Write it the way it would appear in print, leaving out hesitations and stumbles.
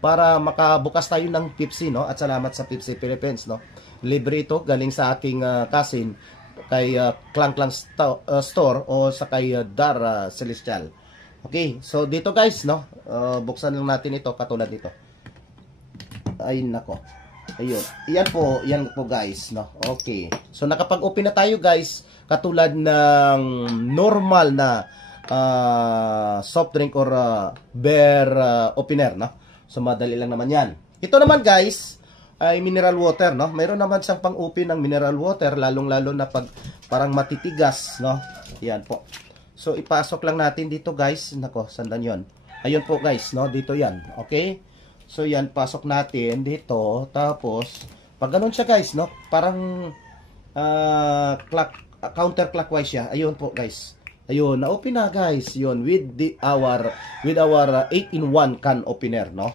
para makabukas tayo ng Pepsi, no? At salamat sa Pepsi Philippines, no? Libre ito, galing sa aking cousin kay Clang Clang Store o sa kay Dar Celestial. Okay, so dito guys, no? Buksan lang natin ito katulad nito. Ay nako. Ayun. Yan po guys, no. Okay. So nakapag-open na tayo guys, katulad ng normal na soft drink or beer opener, no. So madali lang naman 'yan. Ito naman guys ay mineral water, no. Mayroon naman siyang pang-open ng mineral water, lalong-lalo na pag parang matitigas, no. Yan po. So ipasok lang natin dito guys. Nako, sandan 'yon. Ayun po guys, no. Dito 'yan. Okay? So yan, pasok natin dito. Tapos, pag ganun siya guys, no? Parang counterclockwise siya. Ayun po guys. Ayun, na-open na guys. Yun, with our 8-in-1 can opener, no?